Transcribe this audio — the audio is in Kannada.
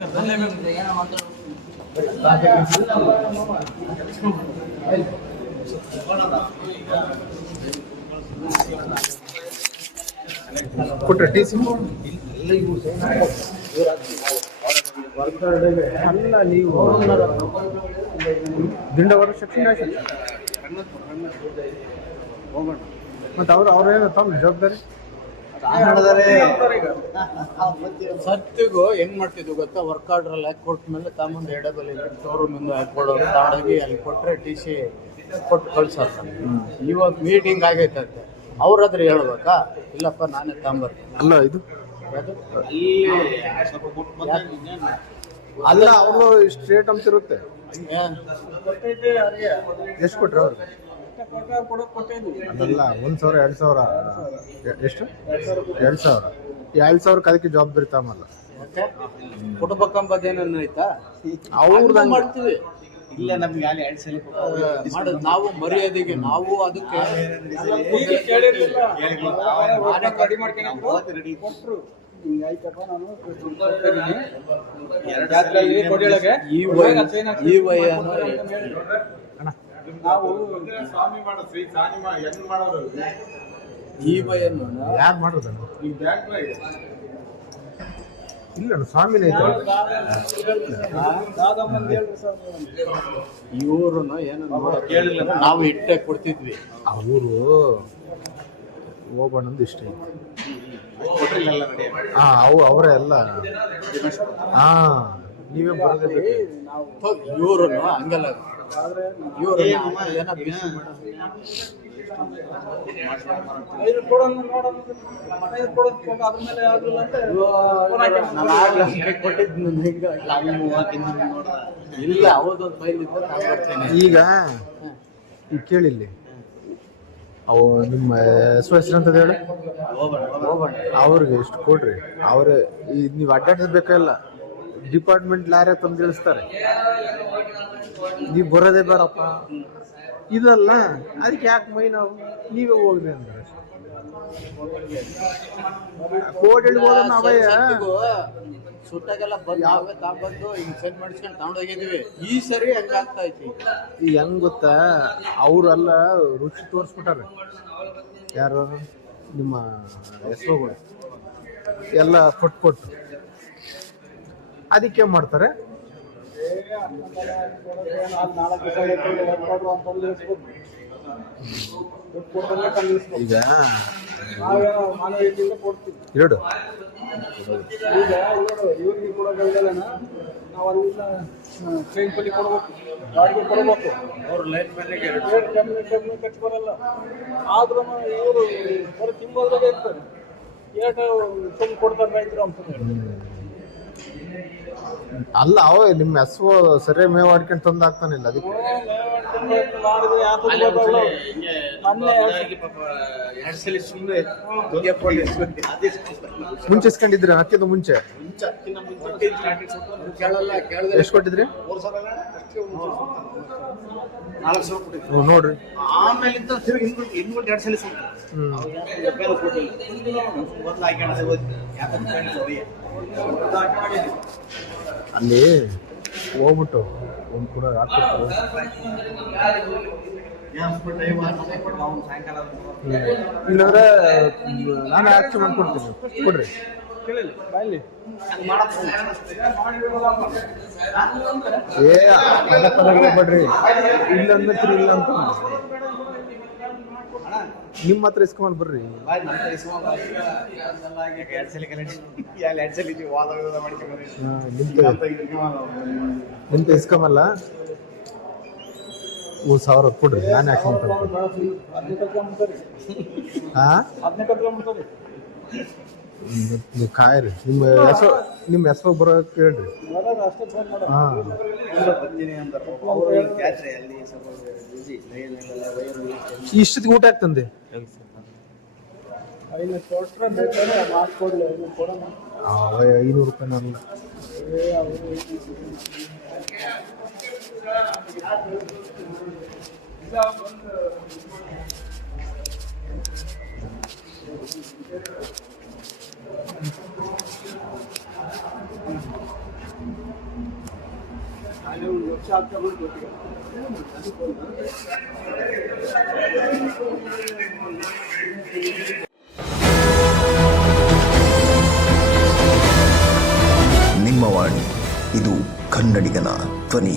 ಕೊಟ್ರೆ ಟಿ ಸಿ ಅಲ್ಲ ನೀವು ದಿಂಡವರ ಸೆಕ್ಷನ್ ಮತ್ತು ಅವ್ರೇನು ತಮ್ಮ ಜವಾಬ್ದಾರಿ ಸತ್ಯಗೂ ಹೆಂಗ್ ಮಾಡ್ತಿದ್ವು ಗೊತ್ತಾ? ವರ್ಕ್ ಆರ್ಡರ್ ಅಲ್ಲಿ ಹಾಕಿ ಕೊಟ್ಟ ಮೇಲೆ ತಾಮಂದು ಎಡಬಲ್ಲಿ ಶೋರೂಮ್ ಇಂದ ಹಾಕೊಡೋರು ತಗೊಂಡೋಗಿ ಅಲ್ಲಿ ಕೊಟ್ರೆ ಟಿ ಸಿ ಕೊಟ್ಟು ಕಳ್ಸೋದು. ಇವಾಗ ಮೀಟಿಂಗ್ ಆಗೈತಂತೆ, ಅವ್ರಾದ್ರೆ ಹೇಳ್ಬೇಕಾ? ಇಲ್ಲಪ್ಪ ನಾನೇ ತಗೊಂಬರ್ತೀನಿ. ಅಲ್ಲ ಇದು ಅಲ್ಲ ಅವರು ಸ್ಟ್ರೇಟ್ ಅಂತ ಇರುತ್ತೆ. ಎಷ್ಟು ಕೊಟ್ರೆ ಅವ್ರಿಗೆ? ಅದಲ್ಲ 1,000 2,000 ಎಷ್ಟು 2,000 ಅದಕ್ಕೆ ಜವಾಬ್ದಾರಿ ತಮ್ಮಲ್ಲ. ಕೊಡ್ಬೇಕಂಬದೇನನ್ನು ಐತಾ? ಅವ್ರು ಮಾಡ್ತೀವಿ. ಇಲ್ಲ ನಮ್ಗೆ ಅಲ್ಲಿ 2 ಸಲ ಮಾಡೋದು ನಾವು ಮರ್ಯಾದೆಗೆ ನಾವು ಅದಕ್ಕೆ ಯಾರು ಮಾಡೋದು? ಇಲ್ಲ ಸ್ವಾಮಿನ ಇವರು ನಾವು ಇಟ್ಟೆ ಕೊಡ್ತಿದ್ವಿ. ಅವರು ಹೋಗೋಣಂದು ಇಷ್ಟ ಐತಿ. ಅವರೇ ಎಲ್ಲ ನೀವೇ ಬರೋದಿಲ್ಲ. ಇವರು ಹಂಗಲ್ಲ, ಇವರು ಏನೋ ಬಿಸಿ ಇಲ್ಲ ಅವದೊಂದು ಫೈಲ್ ಇದ್ದ. ಈಗ ಕೇಳಿಲ್ಲಿ ಅವು ನಿಮ್ಮ ಹೆಸರು ಅಂತ ಹೇಳಿ ಅವ್ರಿಗೆ ಎಷ್ಟು ಕೊಡ್ರಿ. ಅವ್ರೆ ನೀವು ಅಡ್ಡಾಡಿಸ್ಬೇಕಲ್ಲ, ಡಿಪಾರ್ಟ್ಮೆಂಟ್ ಲಾರೇ ತಂದು ತಿಳಿಸ್ತಾರೆ. ನೀವು ಬರೋದೇ ಬೇಡಪ್ಪ ಇದಲ್ಲ, ಅದಕ್ಕೆ ಯಾಕೆ ಮೈ ನಾವು ನೀವೇ ಹೋಗ್ರಿ ಅಂದ್ರೆ ಕೋಟೆಗೆ ಹೋದ ಅವಯ್ಯ ಸುತ್ತಾಗೆಲ್ಲ ಬಂದು ನಾವೇ ತಗೊಂಡ್ಬಂದು ಹಿಂಗೆ ಸೆಟ್ ಮಾಡಿಸ್ಕೊಂಡು ತಗೊಂಡೋಗಿದ್ವಿ. ಈ ಸರಿ ಹಂಗಾಗ್ತಾ ಐತಿ. ಈಗ ಹೆಂಗ್ ಗೊತ್ತಾ, ಅವರೆಲ್ಲ ರುಚಿ ತೋರಿಸ್ಬಿಟ್ಟಾರೆ. ಯಾರು ನಿಮ್ಮ ಹೆಸರುಗಳು ಎಲ್ಲ ಕೊಟ್ಟು ಅದಕ್ಕೆ ಮಾಡ್ತಾರೆ. ಈಗ ಎರಡು ಇವ್ರಿಗೆ ಕೊಡೋದಲ್ಲ, ನಾವು ಅಲ್ಲಿಂದ ಟ್ರೈನ್ ಪಲ್ಲಿ ಕೊಡ್ಬೇಕು, ಗಾಡಿಗೆ ಕೊಡಬೇಕು. ಅವ್ರ ಲೈನ್ ಮೇಲೆ ಖರ್ಚು ಬರಲ್ಲ. ಆದ್ರೂ ಇವರು ಬರೀ ತಿಂಗೋದ್ರಾಗೆ ಇರ್ತಾರೆ. ಏಟು ಸುಮ್ಮನೆ ಕೊಡ್ತಾರೆ ರೈತರು ಅಂತ. ಅಲ್ಲ ಅವ ನಿಮ್ಮ ಹೆಸರು ಸರಿ ಮೇವ್ ಆಡ್ಕೊಂಡು ತಂದು ಹಾಕ್ತಾನಿಲ್ಲ. ಅದಕ್ಕೆ ಮುಂಚೆ ಇಸ್ಕೊಂಡಿದ್ರಿ? ಹಾಕಿದ ಮುಂಚೆ ಎಷ್ಟು ಕೊಟ್ಟಿದ್ರಿ? 4,000 ನೋಡ್ರಿ. ಆಮೇಲಿಂದ ತಿರುಗಿ ಇನ್ನೂ 2 ಸಲ ಅಲ್ಲಿ ಹೋಗ್ಬಿಟ್ಟು ಒಂದು ಕೂಡ ಹಾಕ್ಬಿಟ್ಟು ಇಲ್ಲಾಂದ್ರೆ ನಾನು ಆಕ್ಷನ್ ಮಾಡ್ಕೊಡ್ತೀನಿ. ಕೊಡ್ರಿ ಬೇಡ್ರಿ. ಇಲ್ಲ ಅಂದ್ರಿ ಇಲ್ಲ ಅಂತ ನಿಮ್ಮ ಹತ್ರ ಇಸ್ಕೊಂಡ್ ಬರ್ರಿ. ನಿಂತ ಇಸ್ಕೊಂಬಲ್ಲ 3,000 ಕೊಡ್ರಿ. ನಾನು ಯಾಕೆ ನೀವು ಕಾಯ್ರಿ. ನಿಮ್ಮ ಹೆಸರು ಬರೋಕೆ ಹೇಳ್ರಿ. ಇಷ್ಟಕ್ಕೆ ಊಟ ಆಗ್ತಂದೆ. 500 ರೂಪಾಯಿ ನಾನು ವರ್ಷ ಆಗ್ತದೆ ಗೊತ್ತಿಲ್ಲ. ನಿಮ್ಮ ವಾಣಿ, ಇದು ಕನ್ನಡಿಗನ ಧ್ವನಿ.